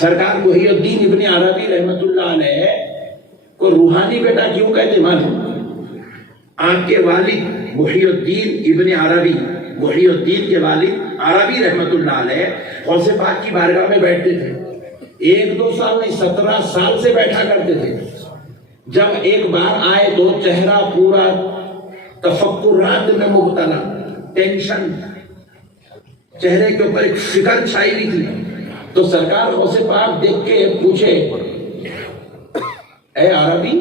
سرکار محی الدین ابن عربی رحمت اللہ علیہ کو روحانی بیٹا کیوں کہتے معلوم؟ آپ کے والد محی الدین ابن عربی، محی الدین کے والد عربی رحمت اللہ علیہ غوث پاک کی بارگاہ میں بیٹھتے تھے، 1-2 سال نہیں 17 سال سے بیٹھا کرتے تھے۔ جب ایک بار آئے تو چہرہ پورا تفکرات میں مبتلا، ٹینشن، چہرے کے اوپر ایک فکر چھائی ہوئی تھی۔ تو سرکار غوث پاک دیکھ کے پوچھے، اے عربی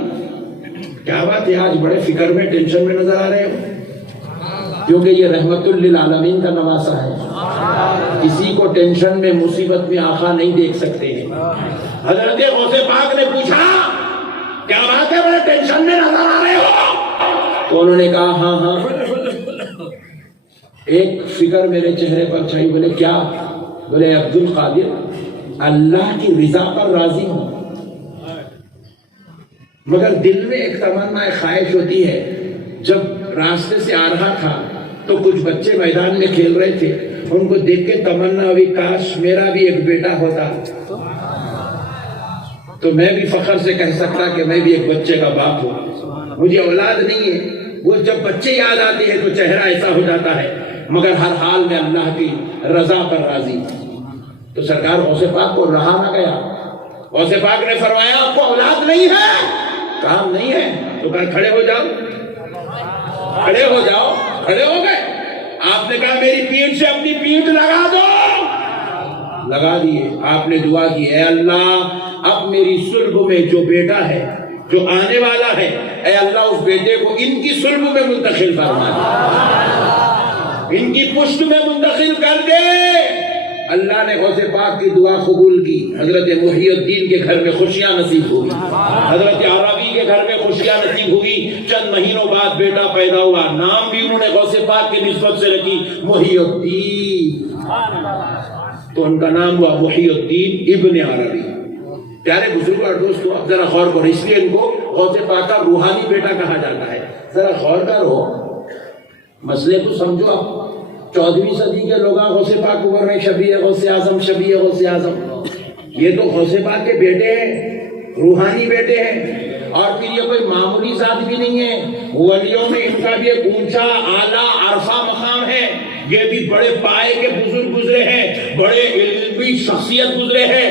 کیا بات ہے آج بڑے فکر میں ٹینشن میں نظر آ رہے ہو؟ کیونکہ یہ رحمت للعالمین کا نواسہ ہے، کسی کو ٹینشن میں مصیبت میں آقا نہیں دیکھ سکتے ہیں۔ حضرت غوث پاک نے پوچھا کیا بات ہے بڑے ٹینشن میں نظر آ رہے ہو؟ تو انہوں نے کہا ہاں ہاں ایک فکر میرے چہرے پر چھائی۔ بولے کیا؟ بولے عبد القادر اللہ کی رضا پر راضی ہوں، مگر دل میں ایک تمنا ایک خواہش ہوتی ہے۔ جب راستے سے آ رہا تھا تو کچھ بچے میدان میں کھیل رہے تھے، ان کو دیکھ کے تمنا ہوئی کاش میرا بھی ایک بیٹا ہوتا تو میں بھی فخر سے کہہ سکتا کہ میں بھی ایک بچے کا باپ ہوں۔ مجھے اولاد نہیں ہے، وہ جب بچے یاد آتے ہیں تو چہرہ ایسا ہو جاتا ہے، مگر ہر حال میں اللہ کی رضا پر راضی۔ تو سرکار غوث پاک کو رہا نہ گیا، غوث پاک نے فرمایا آپ کو اولاد نہیں ہے؟ کام نہیں ہے تو کہا کھڑے ہو جاؤ، کھڑے ہو جاؤ۔ کھڑے ہو گئے، آپ نے کہا میری پیٹھ سے اپنی پیٹھ لگا دو، لگا دیے۔ آپ نے دعا کی، اے اللہ اب میری صلب میں جو بیٹا ہے جو آنے والا ہے، اے اللہ اس بیٹے کو ان کی صلب میں منتقل فرما دے، ان کی پشت میں منتقل کر دے۔ اللہ نے غوث پاک کی دعا قبول کی، حضرت محی الدین کے گھر میں خوشیاں نصیب ہوئی، حضرت عربی کے گھر میں خوشیاں نصیب ہوئی۔ چند مہینوں بعد بیٹا پیدا ہوا، نام بھی انہوں نے غوث پاک کی نسبت سے رکھی محی الدین، تو ان کا نام ہوا محی الدین ابن عربی۔ پیارے بزرگوں اور دوستوں، اب ذرا غور کرو، اس لیے ان کو غوث پاک کا روحانی بیٹا کہا جاتا ہے۔ ذرا غور کرو، مسئلے کو سمجھو۔ اب 14ویں صدی کے لوگ غوث پاک کو بول رہے ہیں شبیہ غوث اعظم، شبیہ غوث اعظم۔ یہ تو غوث پاک کے بیٹے ہیں، روحانی بیٹے ہیں، اور پھر یہ کوئی معمولی ذات بھی نہیں ہے، ولیوں میں ان کا بھی ایک اونچا اعلیٰ عرفہ مقام ہے۔ یہ بھی بڑے پائے کے بزرگ گزرے ہیں، بڑے علمی شخصیت گزرے ہیں،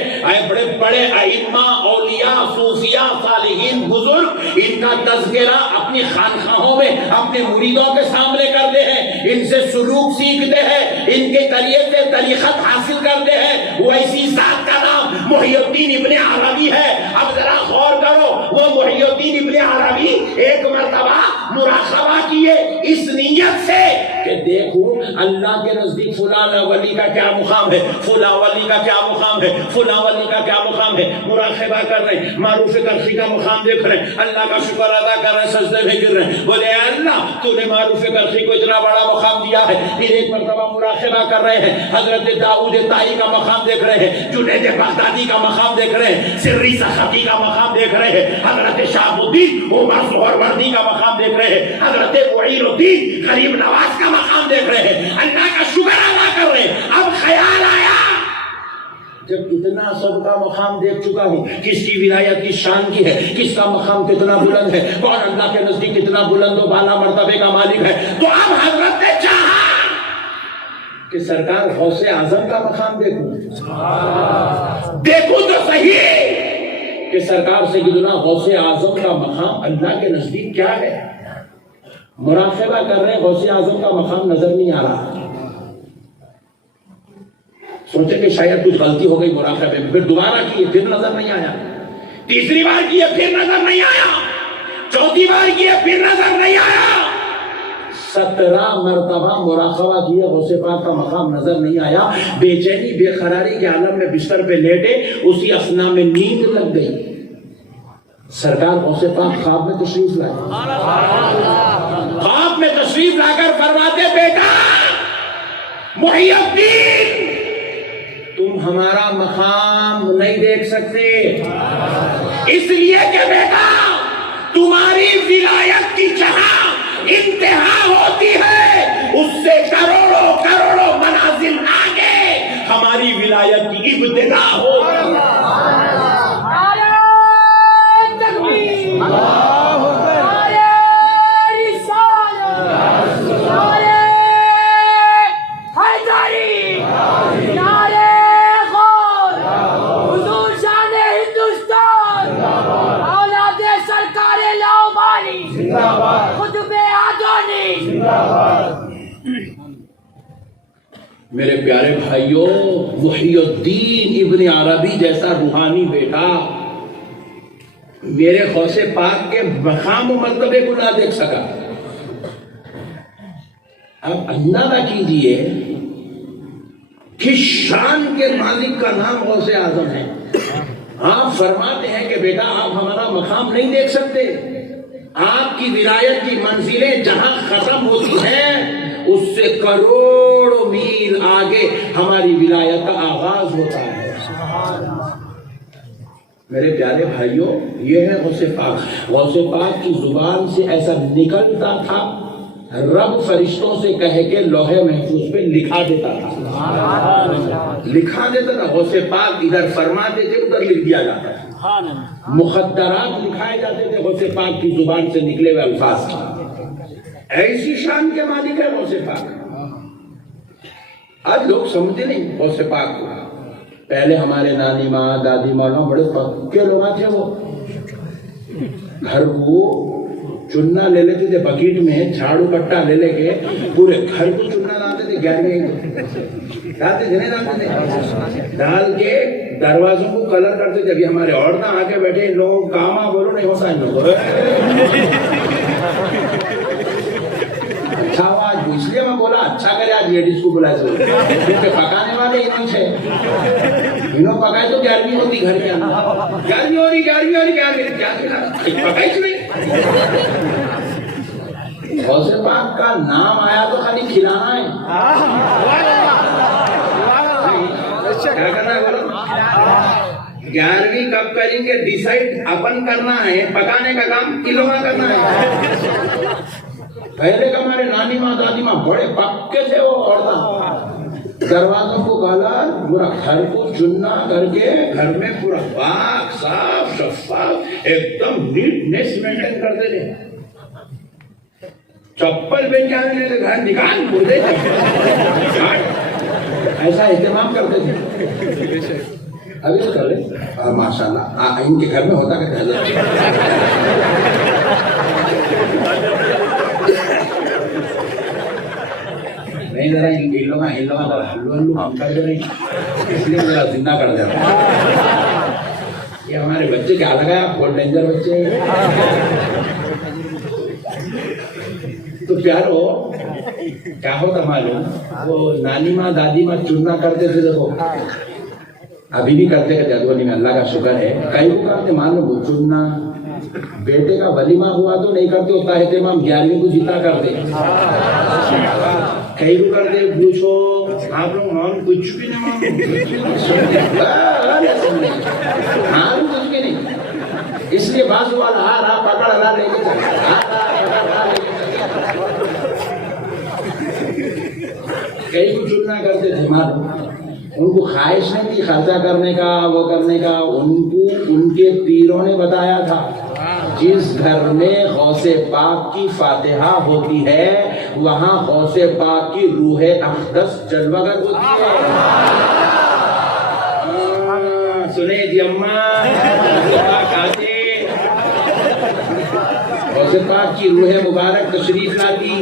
بڑے بڑے ائمہ، اولیاء، صوفیاء، صالحین بزرگ، ان کا تذکرہ اپنی خانقاہوں میں اپنے مریدوں کے سامنے کرتے ہیں، ان سے سلوک سیکھتے ہیں، ان کے طریقے سے طریقت حاصل کرتے ہیں۔ وہ ایسی ذات کا نام محی الدین ابن عربی ہے۔ اب ذرا غور کرو، وہ محی الدین ابن عربی ایک مرتبہ مراقبہ کیے اس نیت سے کہ دیکھوں اللہ کے نزدیک فلاں ولی کا کیا مقام ہے، فلاں ولی کا کیا مقام ہے، فلاں ولی کا کیا مقام ہے۔ مراقبہ کر رہے ہیں، معروف کرخی کا مقام دیکھ رہے ہیں، اللہ کا شکر ادا کر رہے ہیں، سجدے میں گر رہے ہیں۔ بولے اے اللہ تو نے معروف کرخی کو اتنا بڑا مقام دیا ہے۔ پھر ایک مرتبہ مراقبہ کر رہے ہیں، حضرت داؤد طائی کا مقام دیکھ رہے ہیں، جنید بغدادی کا مقام دیکھ رہے ہیں، سری سختی کا مقام دیکھ رہے ہیں، حضرت شہاب الدین عمر سہروردی کا مقام دیکھ رہے ہیں، حضرت معین الدین غریب نواز کا مقام دیکھ رہے ہیں، اللہ کا شکر ادا کر رہے ہیں۔ اب خیال آیا جب اتنا سب کا مقام دیکھ چکا ہوں، کس کی ولایت کس شان کی ہے، کس کا مقام کتنا بلند ہے، کون اللہ کے نزدیک کتنا بلند و بالا مرتبے کا مالک ہے، تو اب حضرت نے چاہا کہ سرکار غوث اعظم کا مقام دیکھوں تو صحیح کہ سرکار سیدنا غوث اعظم کا مقام اللہ کے نزدیک کیا ہے۔ مراقبہ کر رہے ہیں، غوث اعظم کا مقام نظر نہیں آ رہا، سوچے کہ شاید کچھ غلطی ہو گئی مراقبے میں، پھر دوبارہ کیے پھر نظر نہیں آیا، تیسری بار کیے پھر نظر نہیں آیا، چوتھی بار کیے پھر نظر نہیں آیا، 17 مرتبہ مراقبہ کیے، غوث پاک کا مقام نظر نہیں آیا۔ بے چینی بے قراری کے عالم میں بستر پہ لیٹے، اسی اثنا میں نیند لگ گئی۔ سرکار غوث پاک خواب میں تشریف لائے، خواب میں تشریف لا کر فرماتے بیٹا محی الدین تم ہمارا مقام نہیں دیکھ سکتے، اس لیے کہ بیٹا تمہاری ولایت کی جہاں انتہا ہوتی ہے اس سے کروڑوں کروڑوں منازل آگے ہماری ولایت کی ابتدا ہوتی ہے۔ بھائیوں، محی الدین ابن عربی جیسا روحانی بیٹا میرے غوث پاک کے مقام و مرتبے کو نہ دیکھ سکا۔ اب اندازہ کیجئے کس شان کے مالک کا نام غوث اعظم ہے۔ آپ فرماتے ہیں کہ بیٹا آپ ہمارا مقام نہیں دیکھ سکتے، آپ کی ولایت کی منزلیں جہاں ختم ہوتی ہیں اس سے کروڑوں میل آگے ہماری ولایت کا آغاز ہوتا ہے۔ میرے پیارے بھائیوں، یہ ہے غوث پاک۔ غوث پاک کی زبان سے ایسا نکلتا تھا، رب فرشتوں سے کہہ کے لوح محفوظ پہ لکھا دیتا تھا، لکھا دیتا تھا۔ غوث پاک ادھر فرماتے تھے، ادھر لکھ دیا جاتا تھا، مخدرات لکھائے جاتے تھے غوث پاک کی زبان سے نکلے ہوئے الفاظ کی۔ ایسی شان کے مالک ہے غوث پاک۔ آج لوگ سمجھتے نہیں غوث پاک کو۔ پہلے ہمارے نانی ماں دادی ماں بڑے پکے لوگ تھے، وہ گھر کو چننا لے لیتے تھے، بکیٹ میں جھاڑو کٹا لے لے کے پورے گھر کو چننا لاتے تھے، 11 لاتے تھے، نہیں لاتے تھے، ڈال کے دروازوں کو کلر کرتے تھے۔ ابھی ہمارے عورتیں آ کے بیٹھے، ان لوگوں کاما بولو نہیں ہوتا ان لوگوں۔ اچھا ہوا آج، اس لیے میں بولا اچھا کرے آج لیڈیز کو بلائے سو، کیونکہ پکانے والے انہوں سے انہوں پکائے تو 11ویں ہوتی گھر میں، 11ویں ہو رہی کیا پکائی سے نہیں۔ غوث پاک کا نام آیا تو خالی کھلانا ہے، کیا کرنا ہے بولو؟ 11ویں کب کریں گے ڈیسائیڈ اپن کرنا ہے، پکانے کا کام ان لوگوں کا کرنا ہے۔ پہلے کا ہمارے نانی ماں دادی ماں بڑے پکے تھے، وہ عورتیں دروازوں کو کالا، پورا گھر کو چننا کر کے گھر میں پورا پاک صاف شفاف ایک دم نیٹنیس مینٹین کرتے تھے۔ چپل پہن کے آنے لگے گھر نکال بولتے ایسا اہتمام کرتے تھے۔ ابھی تو کر لیں ماشاء اللہ، ان کے گھر میں ہوتا کہ نہیں، ذرا ان لوگوں ہم کر دے رہے اس لیے ذرا زندہ کر دے رہا۔ یہ ہمارے بچے کیا لگا ہے، بہت ڈینجر بچے ہیں۔ تو پیارو کیا ہوتا معلوم، وہ نانی ماں دادی ماں چننا کرتے تھے، دیکھو ابھی بھی کرتے ہیں جدولی میں، اللہ کا شکر ہے۔ کئی کو کرتے معلوم وہ چننا، بیٹے کا ولیمہ ہوا تو نہیں کرتے ہوتا اہتمام، 11ویں کو جیتا کرتے۔ کئی کو کرتے پوچھو آپ لوگ مان کچھ بھی نہیں ہاں کچھ بھی نہیں، اس لیے بازو والا ہاں پکڑ رہا لے کے کئی کو چننا کرتے تھے معلوم۔ ان کو خواہش نہیں تھی خرچہ کرنے کا، وہ کرنے کا، ان کو ان کے پیروں نے بتایا تھا جس گھر میں غوث پاک کی فاتحہ ہوتی ہے وہاں غوث پاک کی روح اقدس جلوہ گر ہوتی ہے۔ سنیں جی اماں، غوث پاک کی روح مبارک تشریف لاتی۔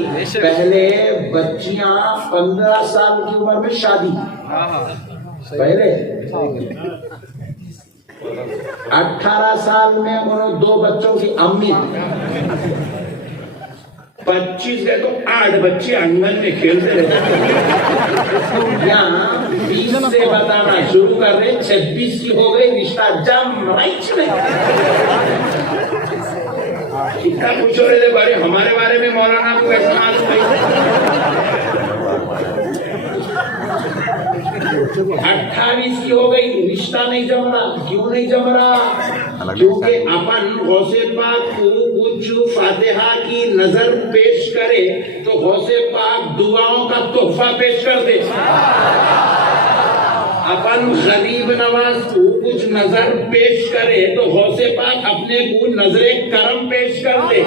پہلے بچیاں 15 سال کی عمر میں شادی، پہلے 18 سال میں انہوں 2 بچوں کی امی، 25 گئے تو 8 بچے آنگن میں کھیلتے رہتے۔ یہاں 20 سے بتانا شروع کر رہے، 26 کی ہو گئی، رشتہ جم رائچ میں۔ اتنا کچھ ہو رہے تھے بارے ہمارے بارے میں مولانا کو ایسا معلوم ہے۔ 28 کی ہو گئی، رشتہ نہیں جم رہا۔ کیوں نہیں جم رہا؟ کیونکہ اپن غوث پاک کو کچھ فاتحہ کی نظر پیش کرے تو غوث پاک دعاؤں کا تحفہ پیش کر دے۔ اپن غریب نواز کو کچھ نظر پیش کرے تو غوث پاک اپنے کو نظر کرم پیش کر دے۔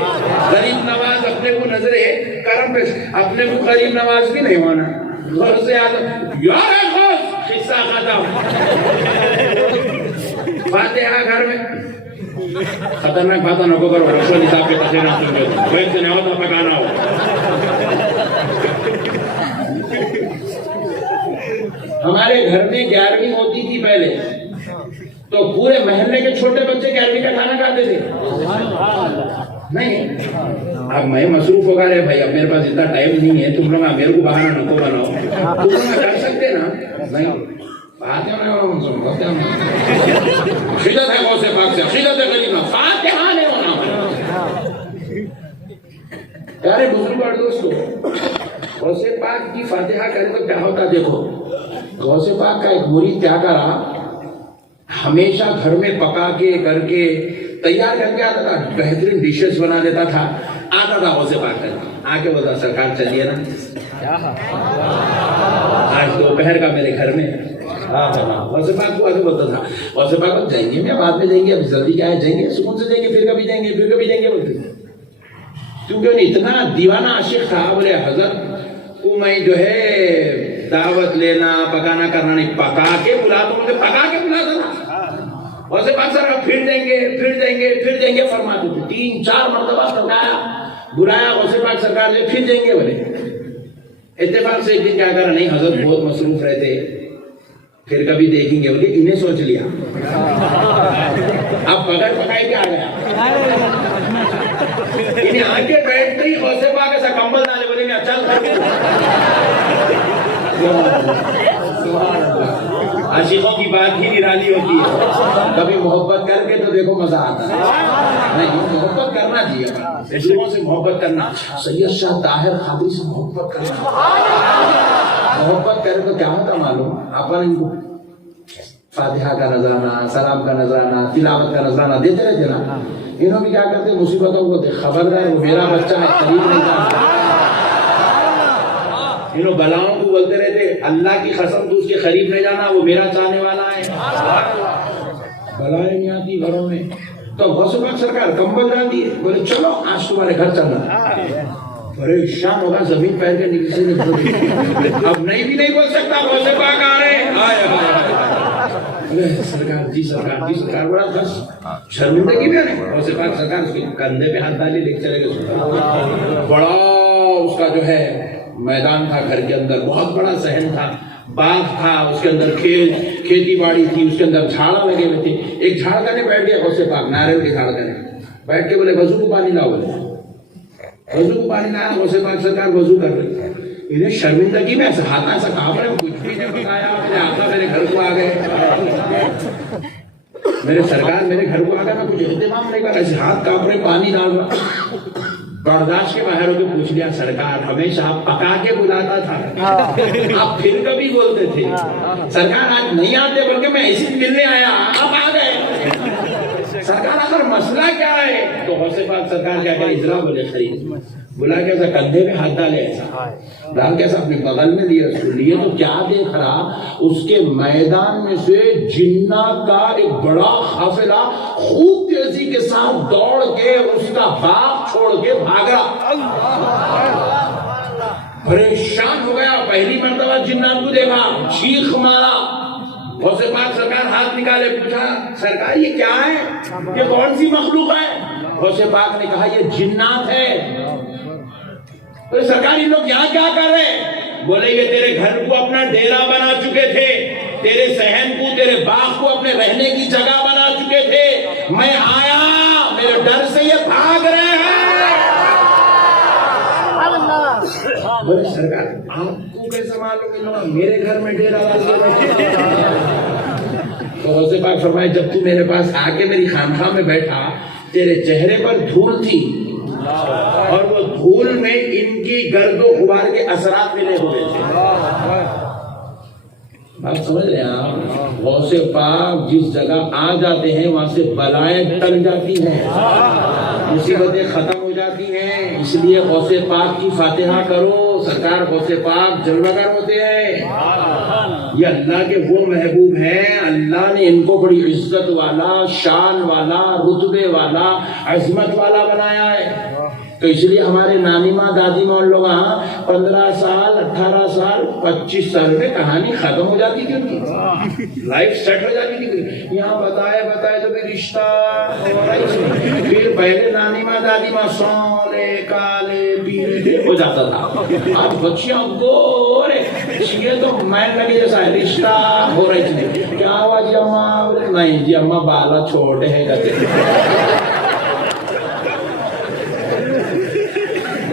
غریب نواز اپنے کو نظر کرم پیش، اپنے کو غریب نواز بھی نہیں ہونا۔ غوث اعظم یار غوث قصہ ختم۔ فاتحہ گھر میں خطرناک باتیں نہ کرو، رسول نصاب کے تشریح نہ سنو، ویسے نہ ہوتا پکانا ہو۔ ہمارے گھر میں 11ویں ہوتی تھی پہلے تو پورے محلے کے چھوٹے بچے 11ویں کا کھانا کھاتے تھے. نہیں اب میں مصروف ہو گا رہے بھائی, اب میرے پاس اتنا ٹائم نہیں ہے, تم لوگ میرے کو بہانا نہ بناؤ, تم لوگ کر سکتے نا. نہیں فاتحہ ہے غوث پاک سے, عقیدت ہے غریب, فاتحہ نہیں ہونا. پیارے بزرگ اور دوستو, غوث پاک کی فاتحہ کرے تو کیا ہوتا. دیکھو غوث پاک کا ایک مرید کیا کرا, ہمیشہ گھر میں پکا کے کر کے تیار کر کے آتا تھا, بہترین ڈشز بنا دیتا تھا, آتا تھا غوث پاک کر آ کے بولتا سرکار چلیے نا آج دوپہر کا میرے گھر میں. غوث پاک کو آگے بولتا تھا, غوث پاک جائیں گے, میں بعد میں جائیں گے, ابھی جلدی کیا ہے, جائیں گے سکون سے جائیں گے, پھر کبھی جائیں گے, پھر کبھی جائیں گے بولتے تھے. کیونکہ انہیں اتنا دیوانہ عاشق تھا. بولے حضرت کو میں جو ہے دعوت لینا پکانا کرنا نہیں, پکا کے بلاتا ہوں, پکا کے بلاتا تھا. غوث پاک سرکار پھر جائیں گے, پھر جائیں گے, پھر جائیں گے فرماتے تھے. 3-4 مرتبہ پکایا, بلایا غوث پاک سرکار نے, پھر جائیں گے بولے. اتفاق سے ایک دن کیا کرا, نہیں حضرت بہت مصروف رہتے, پھر کبھی دیکھیں گے بولے. انہیں سوچ لیا اب بغیر پکائے کے آ گیا, انہیں آگے بیٹھتے ہی غوث پاک ایسا کمبل ڈالے, بولے میں چل عاشقوں کی بات ہی نرالی ہوتی ہے. کبھی محبت کر کے تو دیکھو مزہ آتا ہے. نہیں محبت کرنا چاہیے, بزرگوں سے محبت کرنا. سید شاہ طاہر قادری سے محبت کرنا, محبت کرے تو کیا ہوتا معلوم, اپن ان کو فاتحہ کا نذرانہ, سلام کا نذرانہ, تلاوت کا نذرانہ دیتے رہتے نا. انہوں بھی کیا کرتے, مصیبتوں کو خبردار وہ میرا بچہ ہے, قریب نہیں جاتا. انہوں بلاؤں کو بولتے رہتے, اللہ کی قسم تو اس کے قریب نہیں جانا, وہ میرا چاہنے والا ہے. بلائیں نہیں آتی گھروں میں تو غوث پاک سرکار کمبل ڈال دیے, بولے چلو آج تمہارے گھر چلنا. پریشان ہوگا, زمین پیر کے نیچے سے اب نہیں بھی نہیں بول سکتا, غوث پاک آ رہے سرکار جی سرکار جی سرکار. بڑا بس شرمندگی میں غوث پاک سرکار اس کے کندھے پہ ہاتھ ڈالی لے چلے گئے. بڑا اس کا جو ہے میدان تھا, گھر کے اندر بہت بڑا صحن تھا, باغ تھا, اس کے اندر کھیتی باڑی تھی, اس کے اندر جھاڑا لگے ہوئے تھے. ایک جھاڑ کرنے بیٹھ گیا غوث پاک, ناریل کے جھاڑ کرنے بیٹھ کے بولے وضو کو پانی لاؤ. بولے وضو کو پانی لایا, غوث پاک سرکار وضو کر رہے. انہیں شرمندگی میں ایسا ہاتھ ایسا کام رہے, کچھ بھی نہیں بتایا. میرے آقا میرے گھر کو آ گئے, میرے سرکار میرے گھر کو آ گئے, میں کچھ اہتمام نہیں کر رہا, ایسے ہاتھ کام رہے, پانی ڈال رہا. برداشت کے باہر ہو کے پوچھ لیا, سرکار ہمیشہ آپ پکا کے بلاتا تھا, آپ پھر کبھی بولتے تھے. سرکار آج نہیں آتے بلکہ میں ایسی ملنے آیا, آپ آ گئے. سرکار اگر مسئلہ کیا ہے تو غوث پاک سرکار کیا کہ اجرا بولے خرید. بلا کے ایسا کندھے پہ ہاتھ ڈالے, ایسا ڈال کے ایسا اپنے بغل میں لیے, اس کو لیے تو کیا دیکھ رہا, اس کے میدان میں سے جنات کا ایک بڑا قافلہ خوب تیزی کے ساتھ دوڑ کے اس کا باغ چھوڑ کے بھاگا. پریشان ہو گیا, پہلی مرتبہ جنات کو دیکھا, چیخ مارا. غوث پاک سرکار ہاتھ نکالے, پوچھا سرکار یہ کیا ہے, یہ کون سی مخلوق ہے. غوث پاک نے کہا یہ جنات ہے. تو سرکار یہ لوگ یہاں کیا کر رہے ہیں, بولے یہ تیرے گھر کو اپنا ڈیرا بنا چکے تھے, تیرے صحن کو تیرے باغ کو اپنے رہنے کی جگہ بنا چکے تھے. میں آیا, میرے ڈر سے یہ بھاگ رہے ہیں. بولے سرکار آپ کو کیسے معلوم میرے گھر میں ڈیرا لگا. تو غوث پاک فرمائے جب تو میرے پاس آ کے میری خانقاہ میں بیٹھا, تیرے چہرے پر دھول تھی, اور وہ دھول میں ان کی گرد و غبار کے اثرات ملے ہوئے تھے. آپ سمجھ رہے ہیں آپ, غوث پاک جس جگہ آ جاتے ہیں وہاں سے بلائیں ٹل جاتی ہیں, مصیبتیں ختم ہو جاتی ہیں. اس لیے غوث پاک کی فاتحہ کرو. سرکار غوث پاک جلوگر ہوتے ہیں, یہ اللہ کے وہ محبوب ہیں, اللہ نے ان کو بڑی عزت والا, شان والا, رتبے والا, عظمت والا بنایا ہے. تو اس لیے ہمارے نانی ماں دادی ماں لوگ 15 سال 18 سال 25 سال میں کہانی ختم ہو جاتی تھی, ان کی لائف سیٹ ہو جاتی تھی. یہاں بتائے تو پھر رشتہ, پھر پہلے نانی ماں دادی ماں سونے کالے پیلے ہو جاتا تھا. اب بچیاں گورے یہ تو میں لگی جیسا ہے رشتہ ہو رہی تھی کیا ہوا جی اماں نہیں جی اماں بالا چھوٹے ہیں جاتے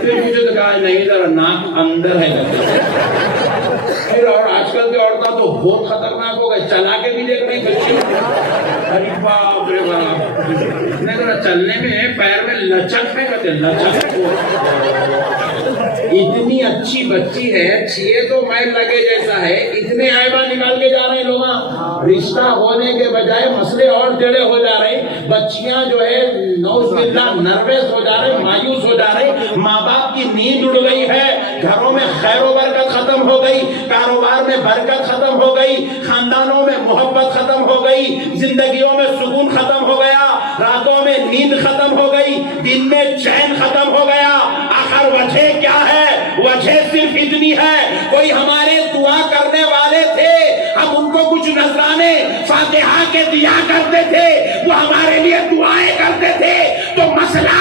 مجھے تو کہا نہیں ذرا ناک اندر ہے جاتے اور آج کل کے عورتیں تو بہت خطرناک ہو گئے چلا کے بھی دیکھ رہی بچی ارے باپ رے باپ ذرا چلنے میں پیر میں لچک میں کہتے لچک اتنی اچھی بچی ہے چیئے تو مائل لگے جیسا ہے اتنے عیبہ نکال کے جا رہے ہیں لوگ رشتہ ہونے کے بجائے مسئلے اور ٹیڑے ہو جا رہے بچیاں جو ہے نوز باللہ نروس ہو جا رہے مایوس ہو جا رہے ماں باپ کی نیند اڑ گئی ہے گھروں میں خیر و برکت ختم ہو گئی کاروبار میں برکت ختم ہو گئی خاندانوں میں محبت ختم ہو گئی زندگیوں میں سکون ختم ہو گیا راتوں میں نیند ختم ہو گئی دن میں چین ختم ہو گیا آخر وجہ کیا ہے وجہ صرف اتنی ہے کوئی ہمارے دعا کرنے والے تھے ہم ان کو کچھ نذرانے فاتحہ کے دیا کرتے تھے وہ ہمارے لیے دعائیں کرتے تھے تو مسئلہ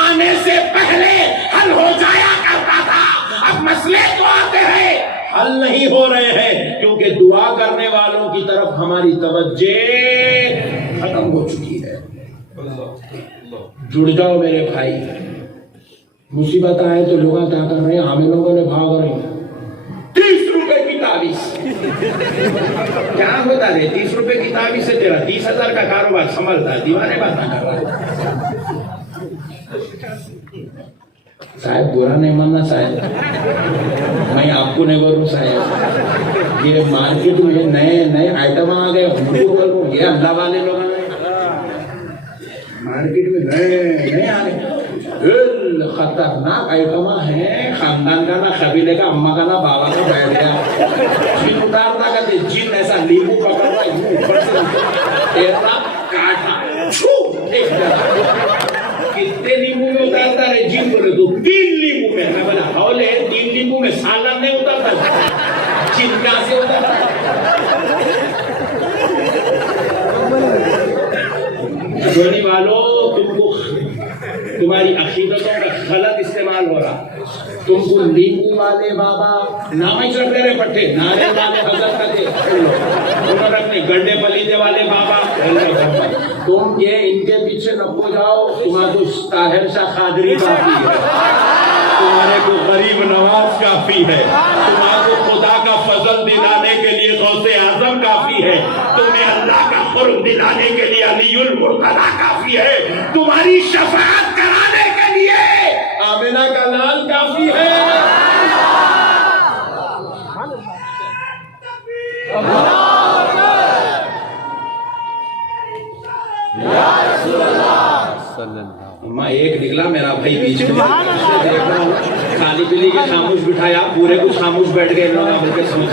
آنے سے پہلے حل ہو جایا کرتا تھا اب مسئلے تو آتے ہیں حل نہیں ہو رہے ہیں کیونکہ دعا کرنے والوں کی طرف ہماری توجہ ختم ہو چکی ہے جڑ جاؤ میرے بھائی مصیبت آئے تو لوگ کیا کر رہے ہیں ہمیں لوگوں نے بھاگ رہے ہیں 30 روپے کی تعویذ کیا ہوتا ہے 30 روپے کی تعویذ سے تیرا 30,000 کا کاروبار سنبھلتا ہے دیوانے بات نہ کر رہا ہے صاحب برا نہیں ماننا صاحب میں آپ کو نہیں بولوں صاحب یہ مارکیٹ میں نئے آئٹم آ گئے یہ اللہ والے لوگ مارکیٹ میں نئے آ گئے خطرناک آئٹم ہیں خاندان کا نہ قبیلے کا اماں کا نہ بابا کا بیٹھ گیا جن اتارتا کرتے جن ایسا لیمو پکڑتا اوپر سے ایسا کاٹا چھو کتنے لیمو میں اتارتا رہے جن بولے تو 3 لیمو میں میں بولا ہولے 3 لیمو میں سالن نہیں اتارتا جن کہاں سے اتارتا دھونی والوں تم کو تمہاری عقیدتوں کا غلط استعمال ہو رہا تم کو لیمو والے بابا نام ہی چڑھتے رہے پٹھے نارے والے حضرت کرتے انہوں نے اپنے گنڈے پلیدے والے بابا تم یہ ان کے پیچھے نہ ہو جاؤ تمہارے کو طاہر شاہ قادری کافی ہے تمہارے کو غریب نواز کافی ہے تمہارے کو خدا کا فضل دلانے کے لیے غوث اعظم کافی ہے تمہیں اللہ کا قرب دلانے کے لیے علی المرتضی کافی ہے تمہاری شفاعت کرانے کے لیے آمنہ کا لال کافی ہے میں ایک نکلا میرا بھائی بیچ میں کھالی پلی کے خاموش بٹھایا پورے کچھ خاموش بیٹھ گئے لوگ بول کے سمجھ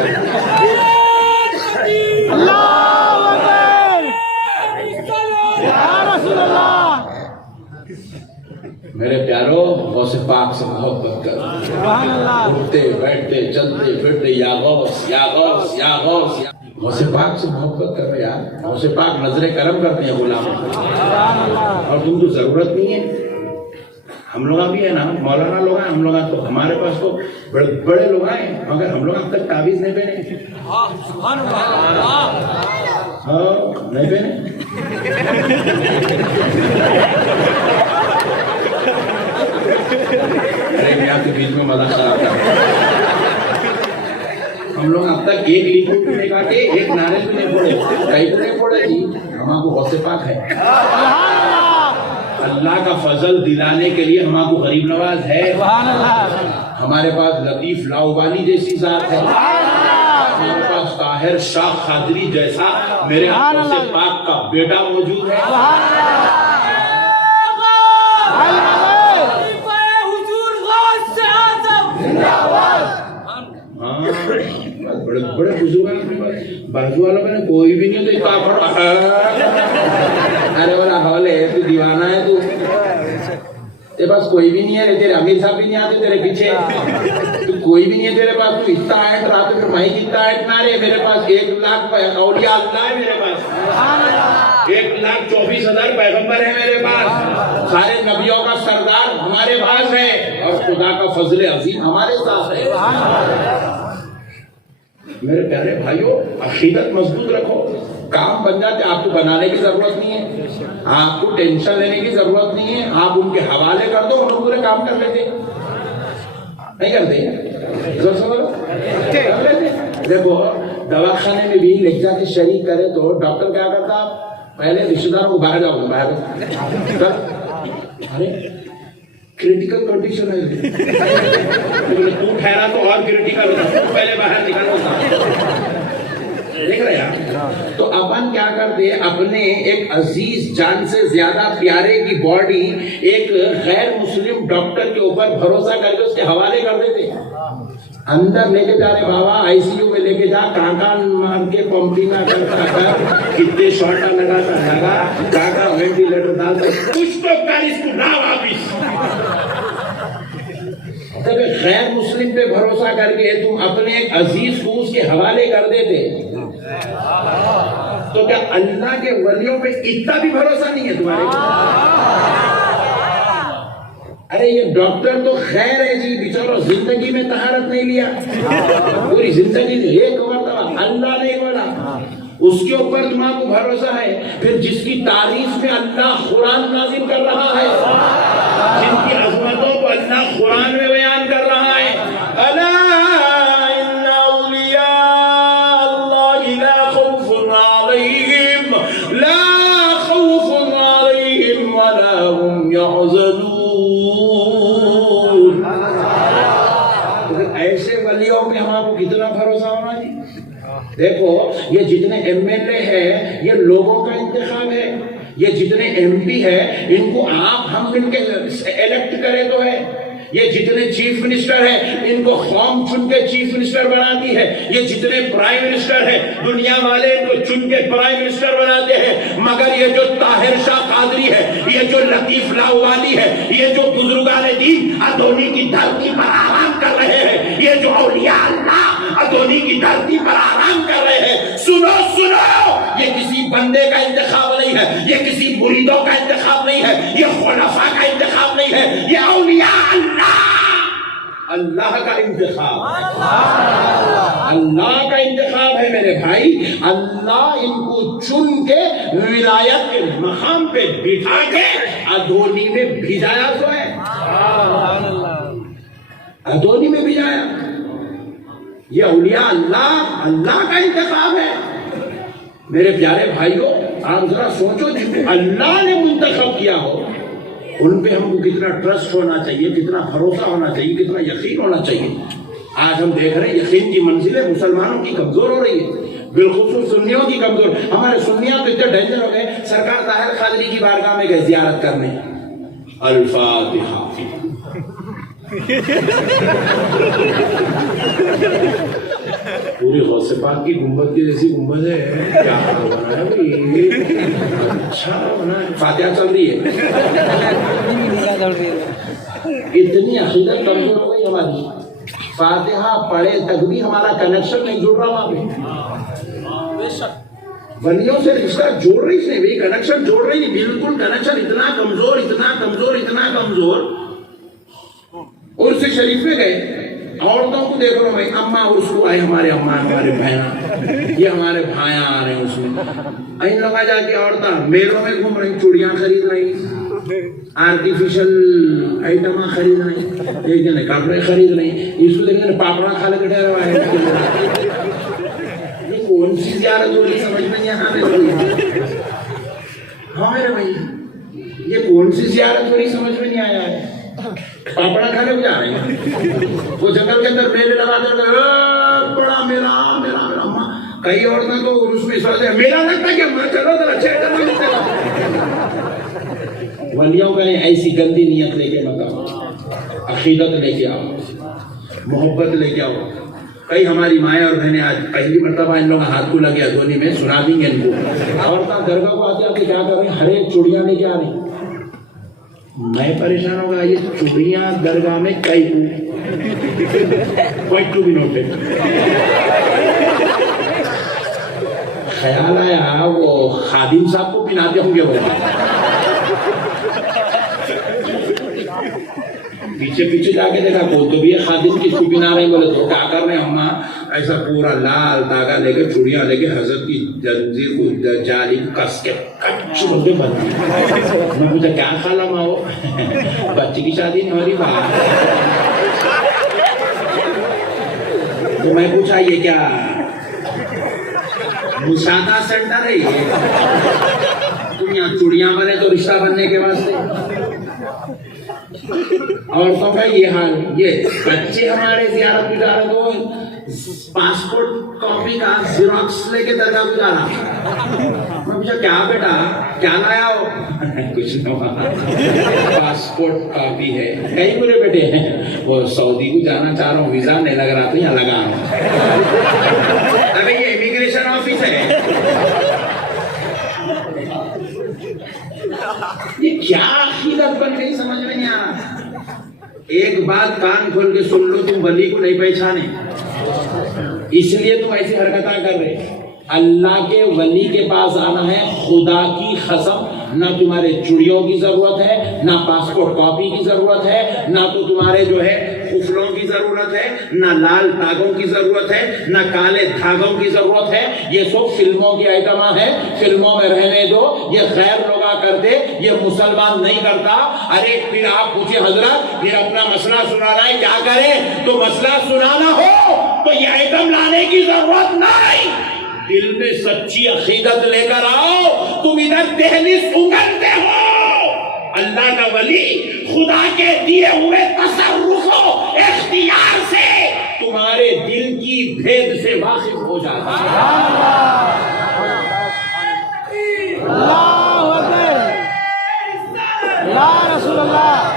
میرے پیارو غوث پاک سے محبت کر اٹھتے بیٹھتے چلتے پھرتے یا غوث یا غوث یا غوث غوث پاک سے محبت کر رہے یار غوث پاک نظر کرم کرتے ہیں غلاموں اور تم کو ضرورت نہیں ہے ہم لوگ بھی ہے نا مولانا لوگ ہیں ہم لوگ تو ہمارے پاس تو بڑے لوگ ہیں مگر ہم لوگ اب تک تعویذ نہیں پہنے ہاں نہیں پہنے کے بیچ میں مزہ خراب تھا ہم لوگ اب تک ایک لیمو بھی نہیں کاٹے ایک ناریل بھی نہیں پھوڑے کہیں تو نہیں پھوڑے جی ہمارے کو غوث پاک ہے اللہ کا فضل دلانے کے لیے ہمارے کو غریب نواز ہے ہمارے پاس لطیف لاؤبانی جیسی ذات ہے ہمارے پاس طاہر شاہ قادری جیسا میرے غوث پاک کا بیٹا موجود ہے بڑے بزرگ بازو والوں میں کوئی بھی نہیں تو ارے والا ہال ہے تو دیوانہ ہے تیرے پاس کوئی بھی نہیں ہے تیرے امیر صاحب بھی نہیں آتے تیرے پیچھے تو کوئی بھی نہیں ہے تیرے پاس تو اتنا آئٹ رات میں مائی کتنا آئٹ نہ رہے میرے پاس 1 لاکھ اولیاء اللہ ہے میرے پاس 1,24,000 پیغمبر ہے میرے پاس سارے نبیوں کا سردار ہمارے پاس ہے اور خدا کا فضل عظیم ہمارے ساتھ ہے میرے پیارے بھائیوں عقیدت مضبوط رکھو، کام بن جاتے، آپ کو بنانے کی ضرورت نہیں ہے، آپ کو ٹینشن لینے کی ضرورت نہیں ہے، آپ ان کے حوالے کر دو، ان پورے کام کر لیتے، نہیں کرتے؟ زور سے بولو، کر لیتے۔ دیکھو دواخانے میں بھی لکھا کے شریک کرے تو ڈاکٹر کیا کرتا، پہلے رشتے داروں کو باہر جاؤ، باہر ارے کریٹیکل کنڈیشن ہے، تو ٹھہرا تو اور کریٹیکل ہوتا، پہلے باہر نکال ہوتا، دیکھ رہے ہیں؟ تو اپن کیا کرتے، اپنے ایک عزیز جان سے زیادہ پیارے کی باڈی ایک غیر مسلم ڈاکٹر کے اوپر بھروسہ کر کے اس کے حوالے کر دیتے، اندر لے کے جا رہے، بابا آئی سی یو میں لے کے جا، کانکا مار کے پمپنگ کرتا کر، کتنے شاٹا لگاتا لگا، کانکا وینٹیلیٹر ڈالتا، کچھ تو کر اس کو لا واپس۔ جب غیر مسلم پہ بھروسہ کر کے تم اپنے ایک عزیز کو اس کے حوالے کر دیتے، تو کیا اللہ کے ولیوں پہ اتنا بھی بھروسہ نہیں ہے تمہارے؟ ارے یہ ڈاکٹر تو خیر ہے جی، بیچارہ زندگی میں طہارت نہیں لیا، پوری زندگی میں ایک مرتبہ اللہ نے بولا، اس کے اوپر تمہارا کو بھروسہ ہے، پھر جس کی تعریف میں اللہ قرآن نازل کر رہا ہے، جن کی عظمتوں کو اللہ قرآن میں بیان کر رہا ہے، الا ان اولیاء اللہ لا خوف علیہم ولا هم يحزنون۔ ایسے ولیوں پہ ہمارا کتنا بھروسہ ہونا چاہیے۔ دیکھو یہ جتنے ایم ایل اے ہے یہ لوگوں کا انتخاب ہے، یہ جتنے ایم پی ہے ان کو آپ ہم ان کے الیکٹ کرے تو ہے، یہ جتنے چیف منسٹر ہیں ان کو قوم چن کے چیف منسٹر بناتی ہے، یہ جتنے پرائم منسٹر ہیں دنیا والے ان کو چن کے پرائم منسٹر بناتے ہیں، مگر یہ جو طاہر شاہ قادری ہے، یہ جو لطیف لاہوری ہے، یہ جو بزرگان دین ادونی کی دھرتی پر آرام کر رہے ہیں، یہ جو اولیاء اللہ ادونی کی دھرتی پر آرام کر رہے ہیں، سنو یہ کسی بندے کا انتخاب نہیں ہے، یہ کسی مریدوں کا انتخاب نہیں ہے، یہ خلفاء کا انتخاب نہیں ہے، یہ اولیاء اللہ کا انتخاب، اللہ کا انتخاب ہے میرے بھائی۔ اللہ ان کو چن کے ولایت کے مقام پہ بٹھا کے ادونی میں بھیجایا تو ہے، ادونی میں بھیجایا، یہ اولیاء اللہ کا انتخاب ہے میرے پیارے بھائیوں۔ آپ ذرا سوچو جن کو اللہ نے منتخب کیا ہو ان پہ ہم کو کتنا ٹرسٹ ہونا چاہیے، کتنا بھروسہ ہونا چاہیے، کتنا یقین ہونا چاہیے۔ آج ہم دیکھ رہے ہیں یقین کی منزلیں مسلمانوں کی کمزور ہو رہی ہے، بالخصوص سنیوں کی کمزور۔ ہمارے سنیاں تو اتنے ڈینجر ہو گئے، سرکار طاہر قادری کی بارگاہ میں گئے زیارت کرنے، الفاتحہ پوری غوث پاک کی گنبد کی جیسی گنبد ہے، کیا بنا ہے بھائی، اچھا بنا ہے، فاتحہ چل رہی ہے، اتنی عقیدت کمزور ہو گئی ہماری، فاتحہ پڑھے تک بھی ہمارا کنیکشن نہیں جڑ رہا وہاں پہ، ولیوں سے رشتہ جوڑ رہی سے بھی کنیکشن جوڑ رہی نہیں، بالکل کنیکشن اتنا کمزور اتنا کمزور اتنا کمزور۔ عرس شریف میں گئے، عورتوں کو دیکھ رہا بھائی، اماں عرس کو آئے، ہمارے اماں ہمارے بہن، یہ ہمارے بھائیاں آ رہے ہیں اس میں، ان لوگ جا کے عورتیں میلوں میں گھوم رہی، چوڑیاں خرید رہی، آرٹیفیشل آئٹم خرید رہی، ایک جنے کپڑے خرید رہی، اس کو دیکھنے پاپڑا کھا لے کے ٹھہرا ہے، یہ کون سی زیارت ہو رہی سمجھ میں نہیں آنے لگی۔ ہاں میرے بھائی یہ کون سی زیارت ہو رہی سمجھ میں نہیں آیا ہے، پاپڑا کھانے کو جا رہے ہیں، وہ جنگل کے اندر میلے لگا کر بڑا میلہ میرا میرا ماں، کئی عورتیں تو اس میں سوچتے ہیں میلہ لگتا ہے کہ چلو ذرا اچھے ولیوں کا ایسی گندی نیت لے کے مت آؤ، عقیدت لے کے آؤ، محبت لے کے آؤ۔ کئی ہماری مائیں اور بہنیں آج پہلی مرتبہ ان لوگ ہاتھ کو لگے ادھونی میں، سنا دیں گے ان کو، عورتیں درگاہ کو آتے آتے کیا کر رہی ہیں، ہر ایک چوڑیاں لے کے آ رہی، میں پریشان ہوگا، یہ چوڑیاں درگاہ میں کئی ٹو بھی نوٹے، خیال آیا وہ خادم صاحب کو پہناتے ہوں گے، وہ پیچھے پیچھے جا کے دیکھا کوئی تو بھی خادم کس کو پہنا رہے ہیں، بولے تو کیا کر رہے ہیں اماں، ایسا پورا لال داغا لے کے چوڑیاں لے کے حضرت کی زنجیر کو جالی کس کے کچھ بندے بندی. میں پوچھا کیا خالہ ماں بچی کی شادی نہیں ہو رہی بات. تو میں پوچھا یہ کیا مشاہدہ سینٹر ہے یہ؟ تم یہاں چوڑیاں بنے تو رشتہ بننے کے واسطے. عورتوں کا یہ حال. یہ بچے ہمارے زیارت گزارت ہو پاسپورٹ کاپی کا زیروکس لے کے درگاہ گزارا. میں پوچھا کیا بیٹا کیا لایا ہو؟ کچھ نہ پاسپورٹ کاپی ہے. کہیں بولے بیٹے ہیں وہ سعودی کو جانا چاہ رہا ہوں ویزا نہیں لگ رہا تو یہاں لگا رہا ہوں. ابھی یہ امیگریشن آفس ہے. یہ کیا عقیدت بن گئی سمجھ میں نہیں آ رہا. ایک بات کان کھول کے سن لو تم ولی کو نہیں پہچانے اس لیے تم ایسی حرکتیں کر رہے. اللہ کے ولی کے پاس آنا ہے خدا کی قسم. نہ تمہارے چوڑیوں کی ضرورت ہے نہ پاسپورٹ کاپی کی ضرورت ہے نہ تو تمہارے جو ہے خفلوں کی ضرورت ہے نہ لال دھاگوں کی ضرورت ہے نہ کالے دھاگوں کی ضرورت ہے. یہ سب فلموں کی آئٹم ہیں. فلموں میں رہنے دو. یہ خیر لوگا کرتے یہ مسلمان نہیں کرتا. ارے پھر آپ پوچھے حضرت پھر اپنا مسئلہ سنانا ہے کیا کریں؟ تو مسئلہ سنانا ہو تو یہ آئٹم لانے کی ضرورت نہیں. دل میں سچی عقیدت لے کر آؤ. تم ادھر دہلیز اگلتے ہو. اللہ کا ولی خدا کے دیے ہوئے تصرف و اختیار سے تمہارے دل کی بھید سے واقف ہو جاتا ہے. اللہ اکبر. یا رسول اللہ.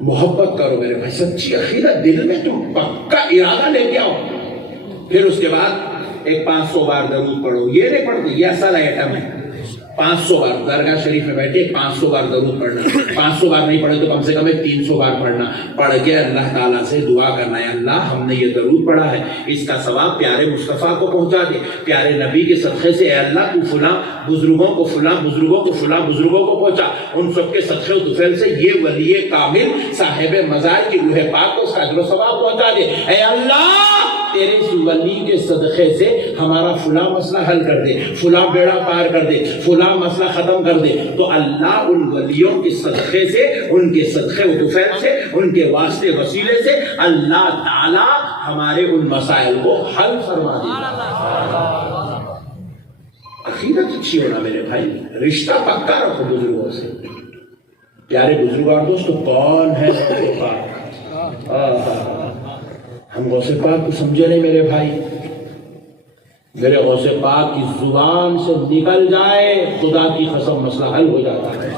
محبت کرو میرے بھائی. سچی عقیدت دل میں تم پکا ارادہ لے کے آؤ. پھر اس کے بعد ایک 500 بار درود پڑھو. یہ نہیں پڑھتے یہ اصل آئٹم ہے. 500 بار درگاہ شریف میں بیٹھے 500 بار درود پڑھنا. 500 بار نہیں پڑھے تو کم سے کم 300 بار پڑھنا. پڑھ کے اللہ تعالیٰ سے دعا کرنا ہے اللہ ہم نے یہ درود پڑھا ہے اس کا ثواب پیارے مصطفیٰ کو پہنچا دے. پیارے نبی کے صدقے سے اے اللہ تو فلاں بزرگوں کو فلاں بزرگوں کو فلاں بزرگوں کو پہنچا. ان سب کے صدقے و طفیل سے یہ ولی کامل صاحب مزار کی روح پاک کو اس کا اجر و ثواب پہنچا دے. اے اللہ تیرے اس ولی کے صدقے سے ہمارا فلاں مسئلہ حل کر دے. فلاں بیڑا پار کر دے. فلاں مسئلہ ختم کر دے. تو اللہ ان ولیوں کے صدقے سے ان کے صدقے و طفیل سے ان کے واسطے وسیلے سے اللہ تعالی ہمارے ان مسائل کو حل فرما دے. عقیدت اچھی ہونا میرے بھائی. رشتہ پکا رکھو بزرگوں سے. پیارے بزرگان دوستو کون ہے غوث پاک؟ ہم غوث پاک کو سمجھے نہیں میرے بھائی. میرے غوث پاک کی زبان سے نکل جائے خدا کی قسم مسئلہ حل ہو جاتا ہے.